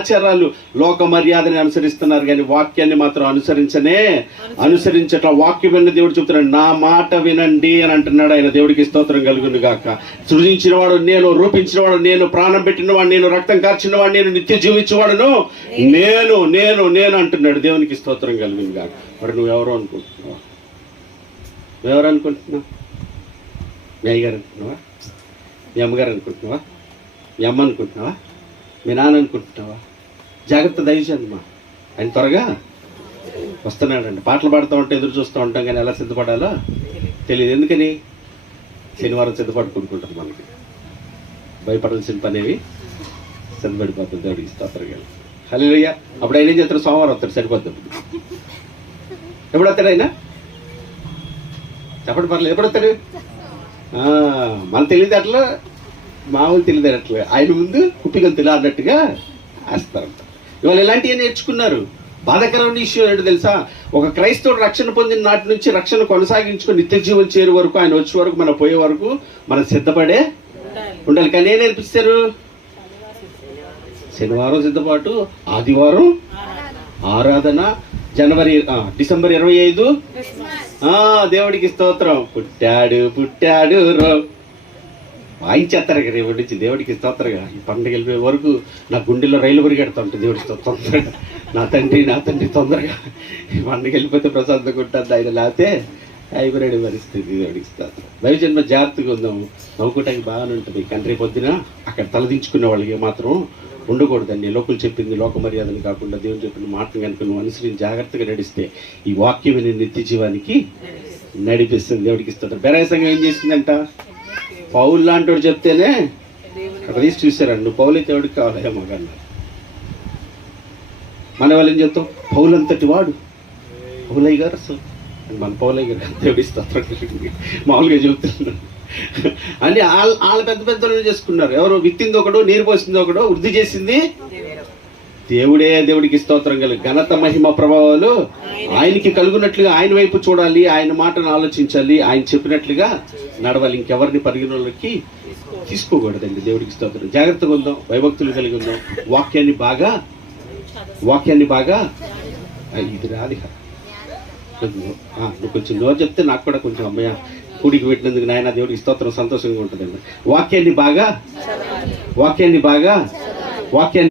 ఆచారాలు, లోక మర్యాదని అనుసరిస్తున్నారు కానీ వాక్యాన్ని మాత్రం అనుసరించట్ల. వాక్యం విన్న దేవుడు చెప్తున్నాడు, నా మాట వినండి అని అంటున్నాడు ఆయన. దేవుడికి స్తోత్రం కలుగును గాక. సృజించిన వాడు నేను, రూపించిన వాడు నేను, ప్రాణం పెట్టిన వాడు నేను, రక్తం కార్చిన వాడు నేను, నిత్య జీవించేవాడును నేను నేను నేను అంటున్నాడు. దేవునికి స్తోత్రం కలుగును గాక. మరి నువ్వెవరో అనుకుంటున్నావా? నువ్వెవరు అనుకుంటున్నావు? మీ అయ్యగారు అనుకుంటున్నావా? మీ అమ్మగారు అనుకుంటున్నావా? మీ అమ్మ అనుకుంటున్నావా? మీ నాన్న అనుకుంటున్నావా? జాగ్రత్త దయచేయమ్మా, ఆయన త్వరగా వస్తున్నాడండి. పాటలు పాడుతూ ఉంటే ఎదురు చూస్తూ ఉంటాం కానీ ఎలా సిద్ధపడాలో తెలియదు. ఎందుకని? శనివారం సిద్ధపడి కొనుక్కుంటాం. మనకి భయపడాల్సిన పనేవి సిద్ధపడిపోతుంది. దేవుడికి స్తోత్రం. హల్లెలూయా. అప్పుడు ఆయన ఏం చేస్తారు? సోమవారం వస్తాడు, సరిపోద్ది. ఎప్పుడు వస్తాడు ఆయన? చెప్పండి, పర్లేదు. ఎప్పుడు వస్తాడు? మన తెలియదట్లా, మామూలు తెలియదట్లా, ఆయన ముందు కుప్పిగంతులు అన్నట్టుగా వేస్తారంట. ఇవాళ ఇలాంటివి నేర్చుకున్నారు. బాధాకరమైన విషయం ఏంటో తెలుసా? ఒక క్రైస్తవుడు రక్షణ పొందిన నాటి నుంచి రక్షణ కొనసాగించుకొని నిత్య జీవం చేరే వరకు, ఆయన వచ్చే వరకు, మనం పోయే వరకు మనం సిద్ధపడే ఉండాలి. కానీ ఏం నేర్పిస్తారు? శనివారం సిద్ధపాటు, ఆదివారం ఆరాధన, డిసెంబర్ 25 దేవుడికి స్తోత్రం. పుట్టాడు వాయించేస్తారు కదా రేపటి నుంచి. దేవుడికి స్తోత్రంగా. ఈ పండుగ వెళ్ళిపోయే వరకు నా గుండెలో రైలు పరిగెడతా ఉంటుంది. దేవుడికి తొందరగా నా తండ్రి తొందరగా ఈ పండుగ వెళ్ళిపోతే ప్రశాంతంగా ఉంటుంది ఆయన, లేకపోతే హైబ్రిడ్ పరిస్థితి. దేవుడికి స్తోత్రం. భవిజన్మ జాగ్రత్తగా ఉందాము. నవ్వుకోవటానికి బాగానే ఉంటుంది కానీ రేపు పొద్దున అక్కడ తలదించుకునే వాళ్ళకి మాత్రం ఉండకూడదండి. లోకులు చెప్పింది, లోక మర్యాదని కాకుండా దేవుని చెప్పిన మాటను కనుక నువ్వు అనుసరించి జాగ్రత్తగా నడిస్తే ఈ వాక్యం నిత్య జీవానికి నడిపిస్తుంది. దేవుడికి స్తోత్రం. బెరాయి సంఘం ఏం చేసిందంట? పౌలు లాంటి చెప్తేనే అక్కడ తీసి చూసారండి. నువ్వు పౌలు అయితే ఎవరికి కావాలయ్యా మగన్న. మన వాళ్ళు ఏం చెప్తాం? పౌలు అంతటి వాడు పౌలయ్య గారు. అసలు మన పౌలయ్య గారు దేవుడి స్తోత్రం మామూలుగా చెబుతున్నాడు అని వాళ్ళ పెద్ద చేసుకున్నారు. ఎవరు? విత్తింది ఒకడు, నీరు పోసింది ఒకడు, వృద్ధి చేసింది దేవుడే. దేవుడికి స్తోత్రం కలుగు. ఘనత మహిమ ప్రభావాలు ఆయనకి కలుగునట్లుగా ఆయన వైపు చూడాలి, ఆయన మాటను ఆలోచించాలి, ఆయన చెప్పినట్లుగా నడవాలి. ఇంకెవరిని పరిగణలోకి తీసుకోకూడదండి. దేవుడికి స్తోత్రం. జాగ్రత్తగా ఉందాం, భయభక్తులు కలిగి ఉందాం. వాక్యాన్ని బాగా ఇది రాదు. నువ్వు కొంచెం నోరు చెప్తే నాకు కూడా కొంచెం అమ్మయ్య కూడికి పెట్టినందుకు నాయన దేవుడికి స్తోత్రం సంతోషంగా ఉంటుందండి. వాక్యాన్ని బాగా